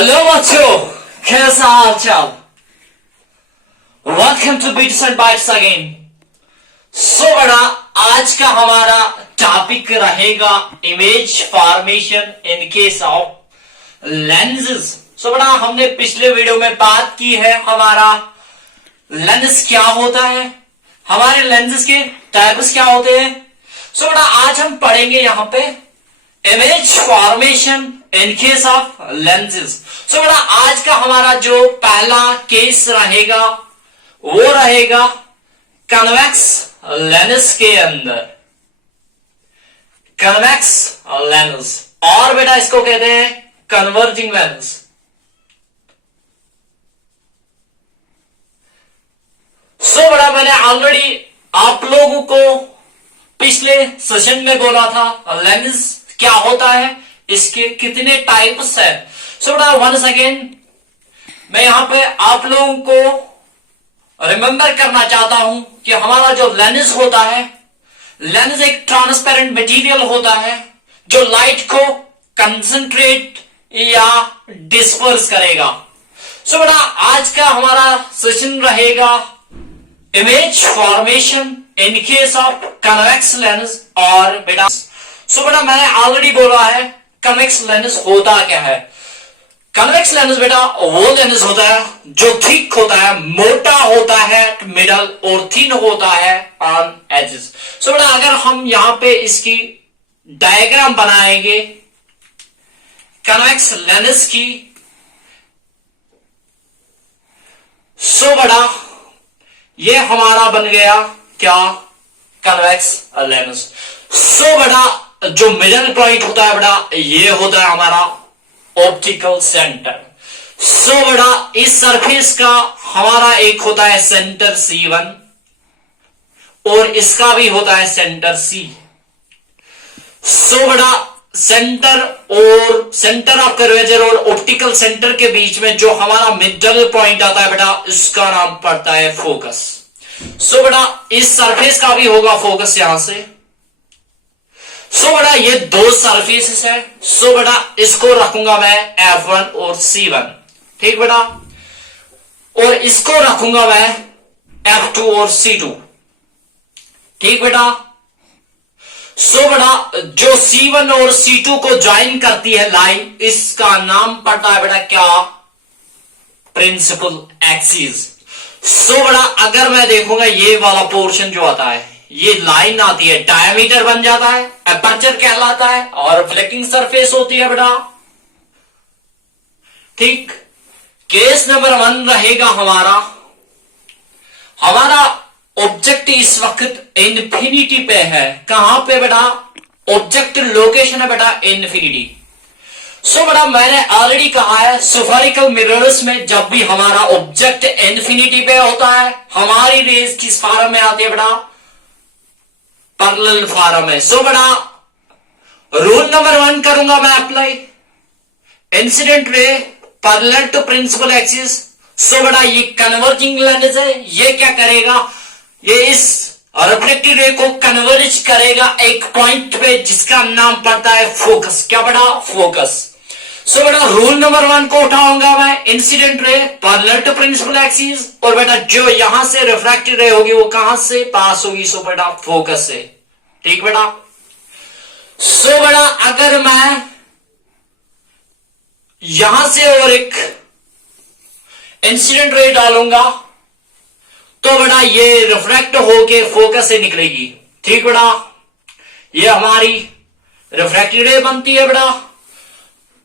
Hello बच्चों, कैसा हाल चाल। Welcome to beats and bytes again. So बड़ा आज का हमारा टॉपिक रहेगा image formation in case of lenses. So बड़ा हमने पिछले वीडियो में बात की है हमारा लेंस क्या होता है, हमारे लेंसेज के टाइप्स क्या होते हैं। सो बड़ा आज हम पढ़ेंगे यहां पे image formation in case of lenses. So बेटा आज का हमारा जो पहला केस रहेगा वो रहेगा कन्वेक्स लेंस के अंदर, कन्वेक्स लेंस, और बेटा इसको कहते हैं कन्वर्जिंग लेंस। सो बेटा मैंने ऑलरेडी आप लोगों को पिछले सेशन में बोला था लेंस क्या होता है, इसके कितने टाइप्स है। सो बेटा वंस अगेन मैं यहां पे आप लोगों को रिमेंबर करना चाहता हूं कि हमारा जो लेंस होता है, लेंस एक ट्रांसपेरेंट मटेरियल होता है जो लाइट को कंसंट्रेट या डिस्पर्स करेगा। सो बेटा आज का हमारा सेशन रहेगा image formation in case of convex lens. और बेटा सो बेटा मैंने ऑलरेडी बोला है कन्वेक्स लेंस होता क्या है। कन्वेक्स लेंस बेटा वो लेंस होता है जो थिक होता है, मोटा होता है मिडल, और थिन होता है ऑन एजेस। सो बेटा अगर हम यहां पे इसकी डायग्राम बनाएंगे कन्वेक्स लेंस की, सो बेटा ये हमारा बन गया क्या, कन्वेक्स लेंस। सो बेटा जो मिडल पॉइंट होता है बेटा ये होता है हमारा ऑप्टिकल सेंटर। सो बेटा इस सरफेस का हमारा एक होता है सेंटर C1 और इसका भी होता है सेंटर C। सो बेटा सेंटर ऑफ कर्वेचर और ऑप्टिकल सेंटर के बीच में जो हमारा मिडल पॉइंट आता है बेटा इसका नाम पड़ता है फोकस। सो बेटा इस सरफेस का भी होगा फोकस यहां से। सो बेटा ये दो सरफेसेस है। सो बेटा इसको रखूंगा मैं F1 और C1, ठीक बेटा, और इसको रखूंगा मैं F2 और C2, ठीक बेटा। सो बेटा जो C1 और C2 को ज्वाइन करती है लाइन, इसका नाम पड़ता है बेटा क्या, प्रिंसिपल एक्सिस। सो बेटा अगर मैं देखूंगा ये वाला पोर्शन जो आता है, ये लाइन आती है, डायमीटर बन जाता है, अपर्चर कहलाता है, और रिफ्लेक्टिंग सरफेस होती है बेटा, ठीक। केस नंबर 1 रहेगा हमारा ऑब्जेक्ट इस वक्त इन्फिनिटी पे है। कहां पे बेटा, ऑब्जेक्ट लोकेशन है बेटा इन्फिनिटी। सो बेटा मैंने ऑलरेडी कहा है स्फेरिकल मिरर्स में जब भी हमारा ऑब्जेक्ट इन्फिनिटी पे होता है हमारी रेज किस फॉर्म में आती है बेटा, पैरेलल फॉर्म में। सो बेटा रूल नंबर 1 करूंगा मैं apply, incident ray parallel to principal axis. So बेटा ये कन्वर्जिंग लेंस है, ये क्या करेगा, ये इस रिफ्लेक्टेड रे को कन्वर्ज करेगा एक पॉइंट पे जिसका नाम पड़ता है फोकस। क्या बेटा, फोकस। सो बेटा रूल नंबर 1 को उठाऊंगा मैं, incident ray parallel to principal axis, और बेटा जो यहां से रिफ्रैक्टेड रे होगी वो कहां से पास होगी, सो बेटा फोकस से, ठीक बेटा। सो बेटा अगर मैं यहां से और एक इंसिडेंट रे डालूंगा तो बेटा ये रिफ्रैक्ट होके फोकस से निकलेगी, ठीक बेटा। ये हमारी रिफ्रैक्टेड रे बनती है बेटा।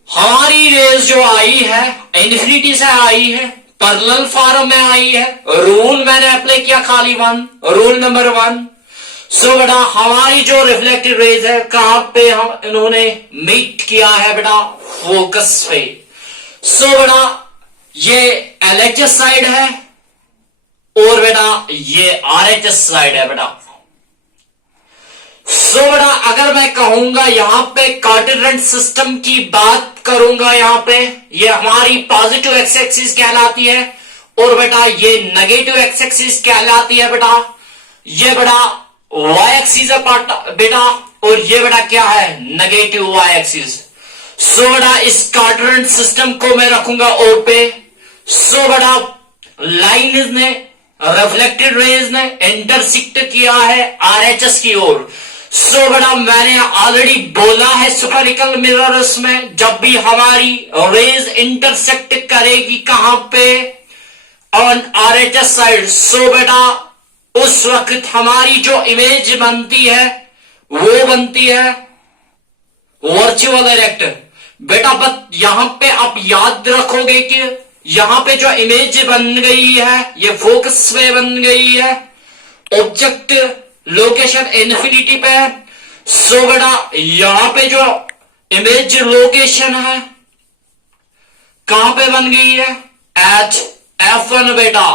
हमारी रेज जो आई है इन्फिनिटी से आई है, पैरेलल फॉर्म में आई है। रूल मैंने अप्लाई किया खाली 1, रूल नंबर 1। सो बेटा हमारी जो रिफ्लेक्टेड रेज है कहां पे हम इन्होंने मीट किया है बेटा, फोकस पे। सो बेटा ये LHS साइड है और बेटा ये RHS साइड है बेटा। सो बेटा अगर मैं कहूंगा यहां पे क्वाड्रेंट सिस्टम की बात करूंगा, यहां पे ये हमारी पॉजिटिव एक्स एक्सिस कहलाती है और बेटा ये नेगेटिव एक्स एक्सिस कहलाती है बेटा। ये बेटा वाई एक्सिस है बेटा, और ये बेटा क्या है, नेगेटिव वाई एक्सिस। सो बेटा इस क्वाड्रेंट सिस्टम को मैं रखूंगा ओ पे। सो बेटा लाइन ने रिफ्लेक्टेड रेज ने इंटरसेक्ट किया है आरएचएस की ओर। सो बेटा मैंने ऑलरेडी बोला है स्फेरिकल मिरर्स में जब भी हमारी रेज इंटरसेक्ट करेगी कहां पे, ऑन आरएचएस साइड, सो बेटा उस वक्त हमारी जो इमेज बनती है वो बनती है वर्चुअल डायरेक्टर। बेटा बस यहां पे आप याद रखोगे कि यहां पे जो इमेज बन गई है ये फोकस पे बन गई है, ऑब्जेक्ट लोकेशन इन्फिनिटी पे है। सो बेटा यहां पे जो इमेज लोकेशन है कहां पे बन गई है, एट F1 बेटा।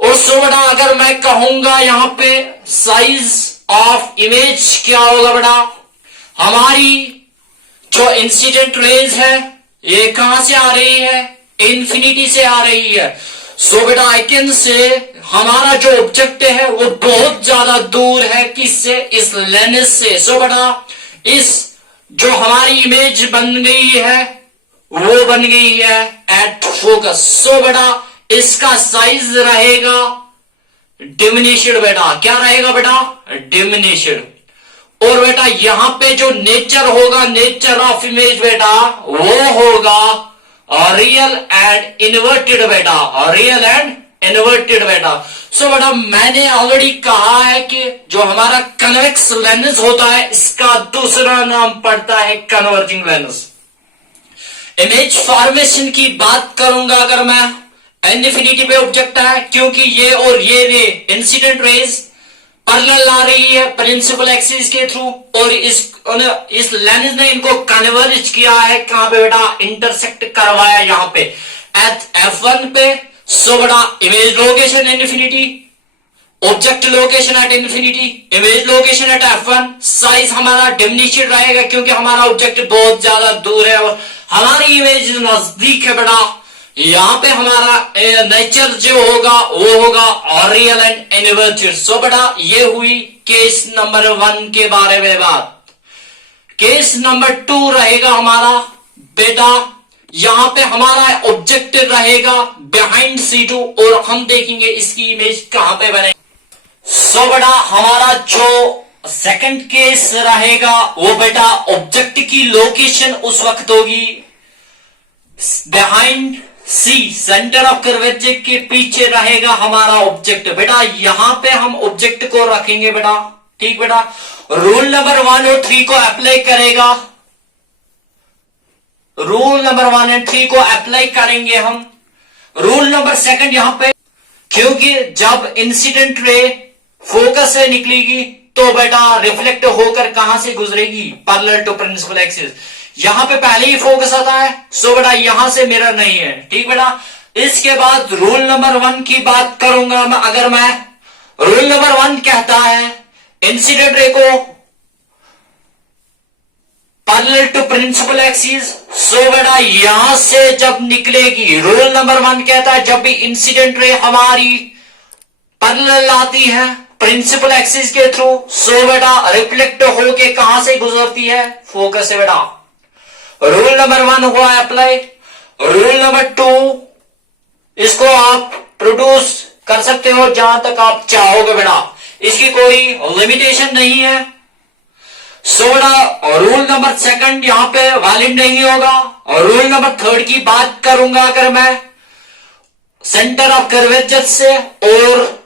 और सो बेटा अगर मैं कहूंगा यहां पे साइज ऑफ इमेज क्या होगा बेटा, हमारी जो इंसिडेंट रेज है ये कहां से आ रही है, इंफिनिटी से आ रही है। सो बेटा आई कैन से हमारा जो ऑब्जेक्ट है वो बहुत ज्यादा दूर है किससे, इस लेंस से। सो बेटा इस जो हमारी इमेज बन गई है वो बन गई है एट फोकस। सो बेटा इसका साइज रहेगा डिमिनिश्ड बेटा, क्या रहेगा बेटा, डिमिनिश्ड। और बेटा यहां पे जो नेचर होगा, नेचर ऑफ इमेज बेटा वो होगा रियल एंड इन्वर्टेड बेटा, रियल एंड इन्वर्टेड बेटा। सो बेटा मैंने ऑलरेडी कहा है कि जो हमारा कन्वेक्स लेंस होता है इसका दूसरा नाम पड़ता है कन्वर्जिंग लेंस। इमेज फॉर्मेशन की बात करूंगा अगर मैं, इन्फिनिटी पे ऑब्जेक्ट है क्योंकि ये और ये रे इंसिडेंट रेज पैरेलल आ रही है प्रिंसिपल एक्सिस के थ्रू, और इस लेंस ने इनको कन्वर्ज किया है कहां पे बेटा, इंटरसेक्ट करवाया यहां पे एट F1 पे। सो बेटा image location infinity, object location at infinity, image location eight F1, size हमारा डिमिनिश्ड रहेगा क्योंकि हमारा ऑब्जेक्ट बहुत ज्यादा दूर है और हमारी इमेज नजदीक है बेटा। यहां पे हमारा नेचर जो होगा वो होगा रियल एंड इन्वर्टेड। सो बेटा ये हुई केस नंबर 1 के बारे में बात। केस नंबर 2 रहेगा हमारा बेटा, यहां पे हमारा ऑब्जेक्ट रहेगा बिहाइंड C2 और हम देखेंगे इसकी इमेज कहां पे बने। सो बेटा हमारा जो सेकंड केस रहेगा वो बेटा ऑब्जेक्ट की लोकेशन उस वक्त होगी behind C, centre of curvature के पीछे रहेगा हमारा ऑब्जेक्ट। बेटा यहां पे हम ऑब्जेक्ट को रखेंगे बेटा, ठीक बेटा। रूल नंबर 1 और 3 को अप्लाई करेगा, रूल नंबर 1 एंड 3 को अप्लाई करेंगे हम। रूल नंबर 2 यहां पे, क्योंकि जब इंसिडेंट रे फोकस से निकलेगी तो बेटा रिफ्लेक्ट होकर कहां से गुजरेगी, पैरेलल टू प्रिंसिपल एक्सिस। यहां पे पहले ही फोकस आता है, सो बेटा यहां से मिरर नहीं है, ठीक बेटा। इसके बाद रूल नंबर 1 की बात करूंगा मैं, अगर मैं रूल नंबर 1 कहता है इंसिडेंट रे को parallel to principal axis, so बेटा यहां से जब निकलेगी, रूल नंबर 1 कहता है जब भी इंसिडेंट रे हमारी पैरेलल आती है प्रिंसिपल एक्सिस के थ्रू, सो बेटा रिफ्लेक्ट होके कहां से गुजरती है, फोकस से बेटा। रूल नंबर 1 हुआ अप्लाई। रूल नंबर 2 इसको आप प्रोड्यूस कर सकते हो जहां तक आप चाहोगे बेटा, इसकी कोई लिमिटेशन नहीं है। सो बेटा रूल नंबर 2 यहां पे वैलिड नहीं होगा। और रूल नंबर 3 की बात करूंगा अगर मैं, सेंटर ऑफ कर्वेचर से और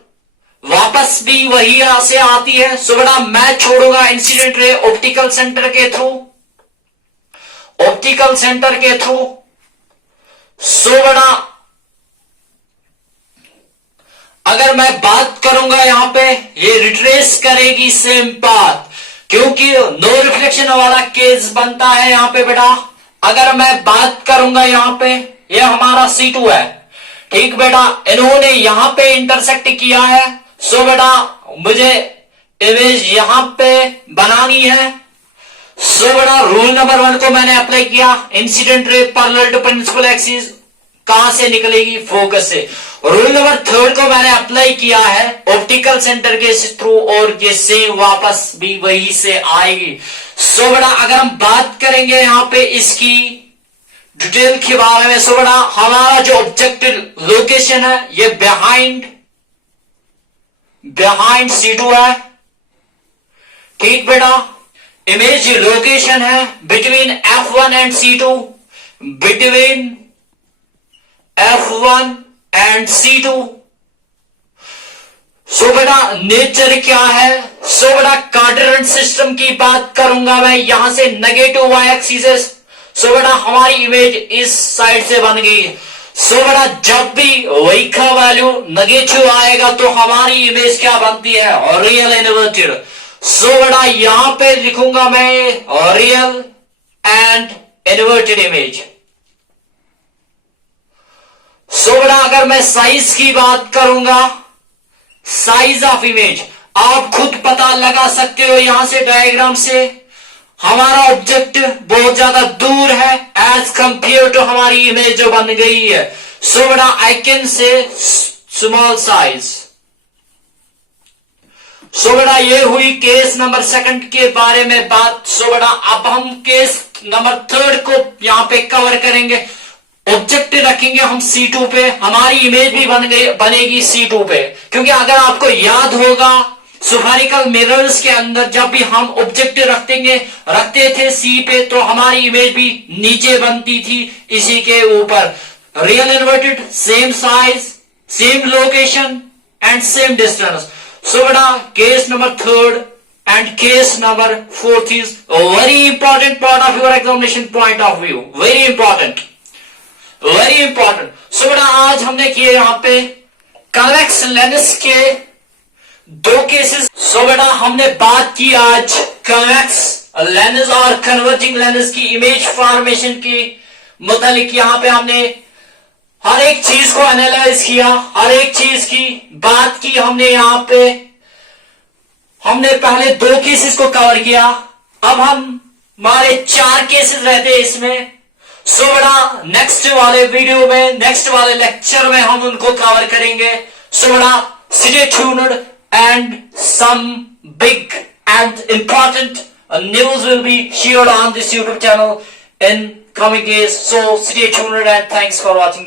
वापस भी वही से आती है, सो बेटा मैं छोड़ूंगा इंसिडेंट रे ऑप्टिकल सेंटर के थ्रू, ऑप्टिकल सेंटर के थ्रू। सो बेटा अगर मैं बात करूंगा यहां पे, ये रिट्रेस करेगी सेम पाथ, क्योंकि नो रिफ्लेक्शन वाला केस बनता है यहां पे बेटा। अगर मैं बात करूंगा यहां पे, ये हमारा C2 है, ठीक बेटा, इन्होंने यहां पे इंटरसेक्ट किया है। सो बेटा मुझे इमेज यहां पे बनानी है। सो बेटा रूल नंबर 1 को मैंने अप्लाई किया, incident ray parallel to principal axis कहां से निकलेगी? फोकस से। रूल नंबर 3 को मैंने अप्लाई किया है ऑप्टिकल सेंटर के थ्रू और ये सेम वापस भी वही से आएगी। सो बेटा अगर हम बात करेंगे यहां पे इसकी डिटेल के बारे में, सो बेटा हमारा जो ऑब्जेक्टिव लोकेशन है ये बिहाइंड C2 है। ठीक बेटा, इमेज लोकेशन है between F1 and C2, between F1 and C2। सो बेटा नेचर क्या है? सो बेटा क्वाड्रेंट सिस्टम की बात करूंगा मैं यहां से नेगेटिव वाई एक्सिस। सो बेटा हमारी इमेज इस साइड से बन गई। सो बेटा जब भी y का वैल्यू नेगेटिव आएगा तो हमारी इमेज क्या बनती है? Real inverted. सो बेटा यहां पे लिखूंगा मैं रियल एंड इन्वर्टेड इमेज। सो बेटा अगर मैं साइज की बात करूंगा, साइज ऑफ इमेज आप खुद पता लगा सकते हो यहां से डायग्राम से। हमारा ऑब्जेक्ट बहुत ज्यादा दूर है एज कंपेयर टू हमारी इमेज जो बन गई है। सो बेटा I can say small size. So बेटा ये हुई केस नंबर 2 के बारे में बात। सो बेटा अब हम केस नंबर 3 को यहां पे कवर करेंगे। ऑब्जेक्ट रखेंगे हम C2 पे, हमारी इमेज भी बनेगी C2 पे, क्योंकि अगर आपको याद होगा स्फेरिकल मिरर्स के अंदर जब भी हम ऑब्जेक्ट रखते थे C पे तो हमारी इमेज भी नीचे बनती थी इसी के ऊपर। Real inverted, same size, same location and same distance. So बेटा case number 3 and case number 4 is a very important part of your examination point of view, very important, very important. So बेटा आज हमने किए यहाँ पे convex lens के 2 cases. सो बेटा हमने बात की आज कन्वेक्स लेंस और कन्वर्जिंग लेंस की इमेज फॉर्मेशन की मुतालिक। यहाँ पे हमने हर एक चीज को एनालाइज किया, हर एक चीज की बात की हमने। यहाँ पे हमने पहले 2 केसेस को कवर किया, अब हमारे 4 केसेस रहते हैं इसमें। सो बेटा नेक्स्ट वाले वीडियो में, नेक्स्ट वाले लेक्चर में हम उनको कवर करेंगे। सो बेटा stay tuned and some big and important news will be shared on this YouTube channel in coming days. So stay tuned and thanks for watching this.